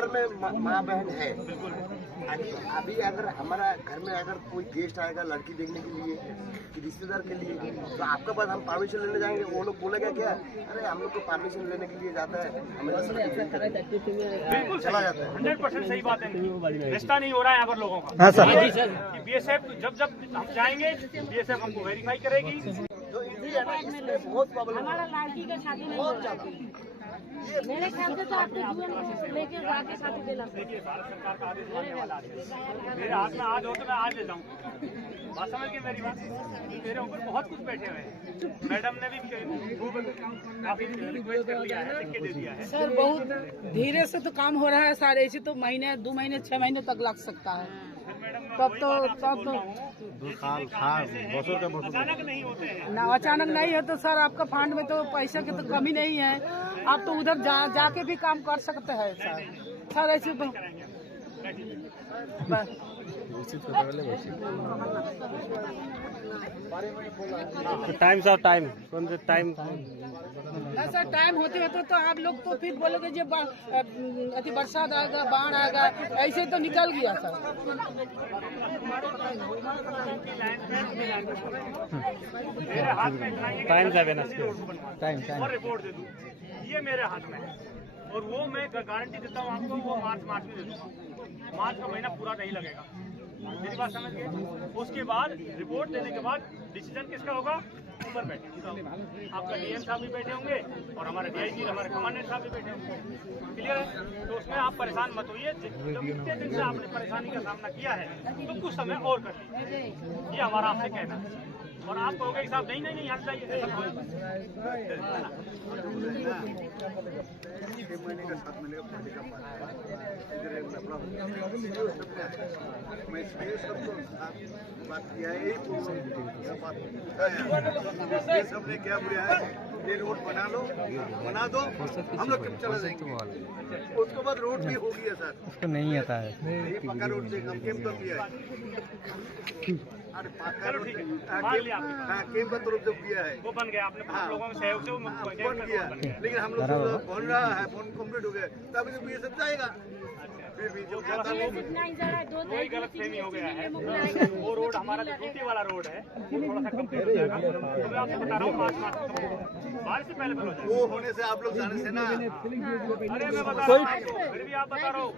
घर में माँ बहन है। अभी अभी अगर हमारा घर में अगर कोई गेस्ट आएगा लड़की देखने के लिए कि रिश्तेदार के लिए तो आपके पास हम परमिशन लेने जाएँगे। वो लोग बोलेगा क्या? अरे हम लोग को परमिशन लेने के लिए जाता है। बिल्कुल चला जाता है। हंड्रेड परसेंट सही बात है। रिश्ता नहीं हो रहा है यहाँ पर लोगों का। हाँ सर। बीएसएफ जब जब हम जाएँगे बीएसएफ हमको वेरीफाई करेगी। जो इजी है ना इसमें बहुत प्रॉब्लम हमारा लड़की का शादी नहीं बहुत हो। ज़्यादा। मेरे ख्याल से तो आपने जीवन लेके जाके शादी देना देखिए भारत सरकार का आदेश आने वाला है। मेरे हाथ में आज हो तो मैं आज ले जाऊँ। बात समझ गए मेरी बात? मेरे ऊपर बहुत कुछ बैठे हुए हैं। मैडम ने भी काफ़ी रिक्वेस्ट कर लिया है लिख के दे दिया है। सर बहुत धीरे से तो काम हो रहा है सर। ऐसे तो महीने दो महीने छह महीने तक लग सकता है। तब तो तब तो अचानक नहीं होते हैं। ना अचानक नहीं है तो सर आपका फंड में तो पैसे की तो कमी नहीं है। आप तो उधर जा जाके भी काम कर सकते हैं सर। सर ऐसे तो बस। Time sir time. कौन से टाइम? ऐसा टाइम होते होते तो आप लोग तो फिर बोलोगे जो बा- अति बरसात आएगा बाढ़ आएगा ऐसे तो निकल गया सर टाइम टाइम टाइम और रिपोर्ट दे दूँ। ये मेरे हाथ में है। और वो मैं गारंटी देता हूँ आपको वो मार्च मार्च में दे दूँगा मार्च का महीना पूरा नहीं लगेगा। मेरी बात समझ गए? उसके बाद रिपोर्ट देने के बाद डिसीज़न किसका होगा? ऊपर बैठे आपका डीएम साहब भी बैठे होंगे और हमारे डीआईजी, हमारे कमांडेंट साहब भी बैठे होंगे। क्लियर है? तो उसमें आप परेशान मत होइए। जब इतने दिन से आपने परेशानी का सामना किया है तो कुछ समय और कर ये हमारा आपसे कहना है। और आप कहोगे साहब नहीं नहीं नहीं यहाँ है है। हो किया है, ये सबने क्या बोला है? ये रोड बना लो बना दो हम लोग कब चला जाएँगे? उसके बाद रोड भी हो गया सर उसको नहीं आता है। ये पक्का रोड से हम केम तो किया है अरे चलो ठीक है। हाँ, मान लिया आपने। हाँ का तरफ़ जब किया है। वो बन गया आपने हाँ। लोगों के सहयोग से वो का बन गया। लेकिन हम लोग को बन रहा है फ़ोन कंप्लीट हो गया। तभी तो जाएगा। भी जो नहीं इतना ही वही गलत फहमी हो गया है। वो रोड हमारा जो टूटी वाला रोड है। वो थोड़ा सा कंप्लीट हो जाएगा तो मैं आपको बता रहा हूँ पाँच मार्च बारिश से पहले पहले वो होने से आप लोग जाने से ना। अरे मैं बता रहा हूँ फिर भी आप बता रहा हूँ।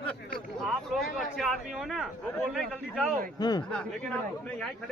आप लोग जो अच्छे आदमी हो ना वो बोल रहे हैं जल्दी जाओ। लेकिन आप यहाँ खड़े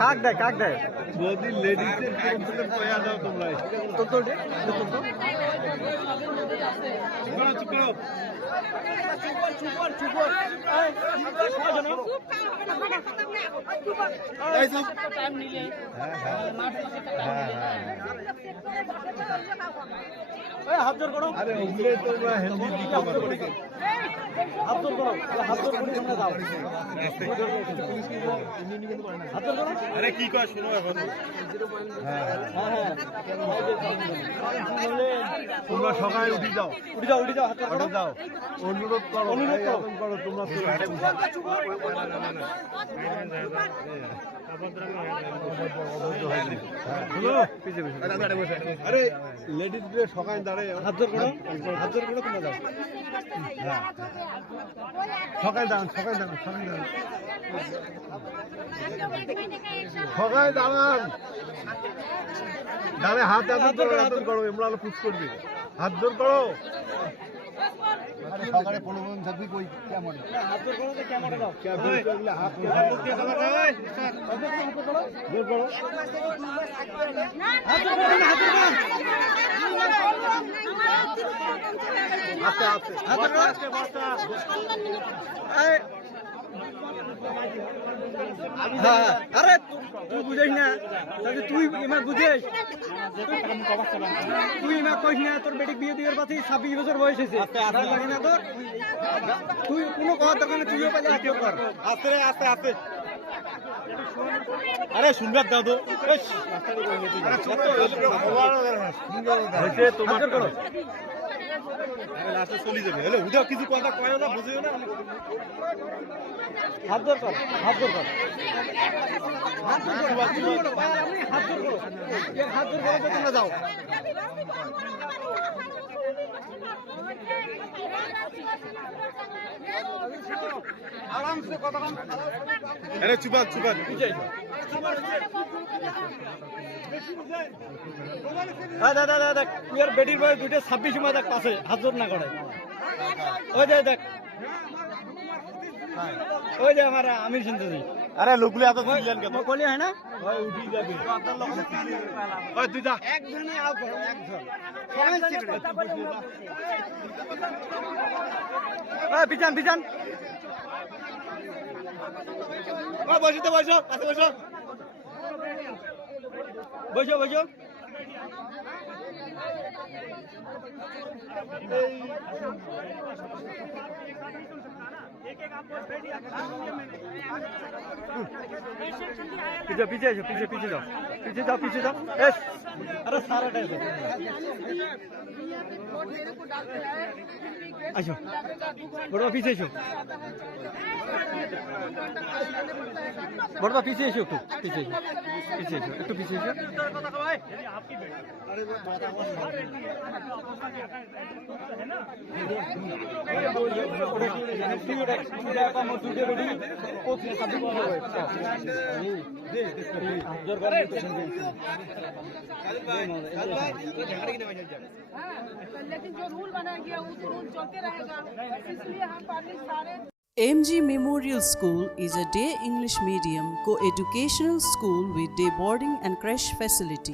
কাক দেয় কাক দেয়? যদি লেডিসের কয়া দাও তোমরা তো তো চুপ করো হাত জোর করো। আরে ওগুলো তোমরা হেলদি দিতে পারো হাত জোর করো যাও হাত তোমরা সকালে উঠে যাও। উঠে যাও উঠে যাও হাত যাও। অনুরোধ করো অনুরোধ করো। তোমরা আরে লেডিস সকালে দাঁড়ায়। হাত জোর করো হাত করো তোমরা যাও। হ্যাঁ।, হ্যাঁ। সকালে দাঁড়ান সকালে দাঁড়ান সকালে দাঁড়ান সকালে দাঁড়ান দাঁড়ে হাত আদর করো আদর করো এমরা আলো পুষ করবে হাত জোর করো সকালে প্রলোভন থাকবি কই কেমন কেমন আজকে বস্তা হ্যাঁ আরে তুই বুঝিস না তাহলে তুই ইমা বুঝিস? তুই ইমা কইস না তোর বেটিক বিয়ে দিয়ে পাচ্ছি ছাব্বিশ বছর বয়স হয়েছে। না তোর? তুই কোনো কথা দরকার নেই, তুইও পাইলে আত্মীয় কর। আস্তে আস্তে আস্তে। আরে শুনবার দাও তো তোমার লাস্টে চলে যাবে। হলে উঠাও কিছু কথা কয় না বুঝিও না হাত জোর কর হাত জোর কর হাত জোর কর হাত জোর করো, হাত জোর করো হাত জোর করো তোমরা যাও। আরে চুপান চুপান দাদা দাদা দেখ তুই আর বেটির বয়স দুইটা ছাব্বিশ সময় দেখ পাশে হাত জোর না করে ওই যে দেখ। হ্যাঁ, ওই যে আমার আমির সিন্ধুজি আরে লোকগুলো এত চিল্লান কেন কলি হয় না ওই উঠি যাবে ওই তুই যা। একজনই আউট করো একজন। সবাই সিক্রেট ওই পিছান পিছান ওই বসে তো বসো কাছে বসো বসো বসো। एक पीछे पीछे जाओ पीछे पीछे जाओ। पीछे जाओ पीछे जाओ। एस अरे सारा टाइम अच्छा बड़ा पीछे छो बड़ा पीछे छो तू, पीछे पीछे छो एक पीछे छो अरे लेकिन जो रूल बनाया गया वो तो रूल चलते रहेगा इसलिए हम पार्टी सारे MG Memorial School is a day English medium co-educational school with day boarding and creche facility.